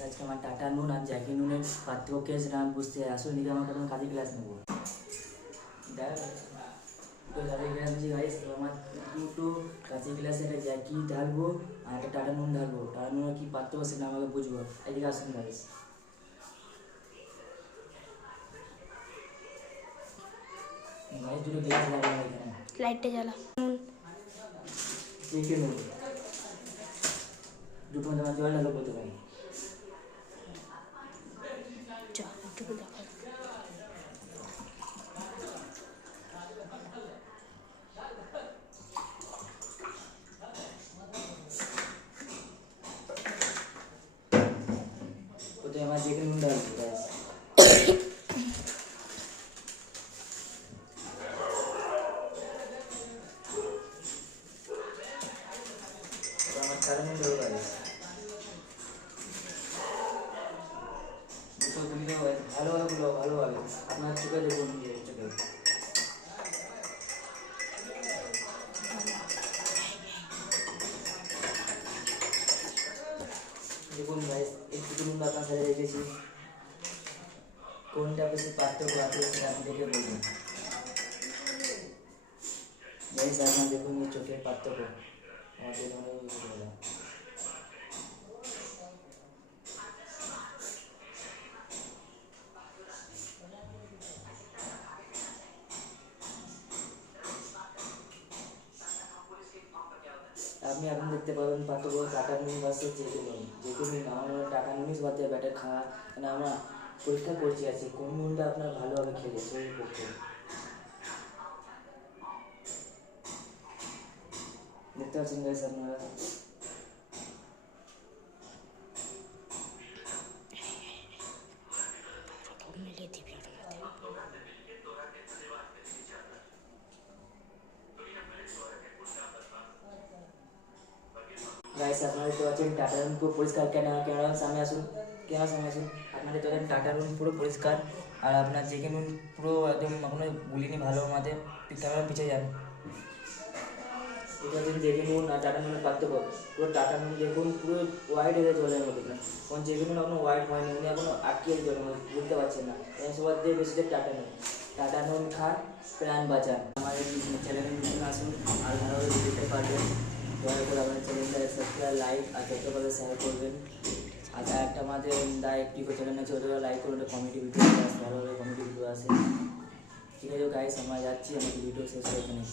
Guys আজকে আমার tata নুন আর জ্যাকি নুনের পার্থক্য সেটা আমি বুঝতে আসলে দিকে আমার প্রথমে কাজে ক্লাস নেবো তো কাজে ক্লাস নিচ্ছি গাইস। তো আমার দুটো কাজে ক্লাসে একটা জ্যাকি ঢালবো আর একটা টাটা নুন ঢালবো। টাটা নুনের কী পার্থক্য সেটা আমাকে বুঝবো। এদিকে আসুন গাইস। গাইস দুটো গ্লাস লাগাবো এখানে। লাইটটা জ্বালা। জ্যাকি নুন দুটো মধ্যে জল ঢালো বলতে পারি। একটু দেখা প্রথমে আমার জ্যাকি নুন ঢালবো গাইস। আমার টাটা নুন ঢালবো গাইস। দুটো গুলি দেবো গাইস, ভালোভাবে আপনার চোখে দেখুন, চোখে দেখুন গাইস। এই দুটো নুন আপনার সাথে রেখেছি, কোনটা বেশি পার্থক্য আছে সেটা আপনি দেখে বলবেন গাইস। আপনার দেখুন এই চোখের পার্থক্য আমাদের আপনি এখন দেখতে পাবেন পার্থক্য টাটা নুন ভার্সেস জ্যাকি নুন। জ্যাকি নুন আমার টাটা নুনই বাদ দিয়ে ব্যাটার খাওয়া, মানে আমরা পরীক্ষা করছি আছে কোন নুনটা আপনার ভালোভাবে খেলে শরীর পক্ষে। দেখতে পাচ্ছেন গাইস আপনারা। মিলিয়ে দিবি ওর মধ্যে। গাইস আপনারা দেখতে পাচ্ছেন টাটা নুন পুরো পরিষ্কার। ক্যামেরার সামনে আসুন, ক্যামেরার সামনে আসুন। আপনারা দেখতে পাচ্ছেন টাটা নুন পুরো পরিষ্কার আর আপনার জ্যাকি নুন পুরো একদম এখনো গুলিনি ভালো মাঝে। ক্যামেরা পিছিয়ে যান। এটা হচ্ছে জ্যাকি নুন আর টাটা নুনের পার্থক্য। পুরো টাটা নুন দেখুন পুরো হোয়াইট হয়ে জলের মধ্যে, কারণ জ্যাকি নুন এখনো হোয়াইট হয়নি, উনি এখনো আটকে জলের মধ্যে বুঝতে পারছেন না। সবার দিয়ে বেশি টাটা নুন। টাটা নুন খান, প্রাণ বাঁচান। আমার এই চ্যানেলে নতুন আসুন আর ভালোভাবে দেখতে পারবেন। দয়া করে আমাদের চ্যানেলটা সাবস্ক্রাইব, লাইক আর যতভাবে শেয়ার করবেন। আর একটা আমাদের একটি চ্যানেল আছে, ওটা লাইক করুন। কমেডি ভিডিও আসে, ভালোভাবে কমেডি ভিডিও আসে। ঠিক আছে গাইস, আমরা যাচ্ছি, আমাদের ভিডিও শেষ করে এখানে।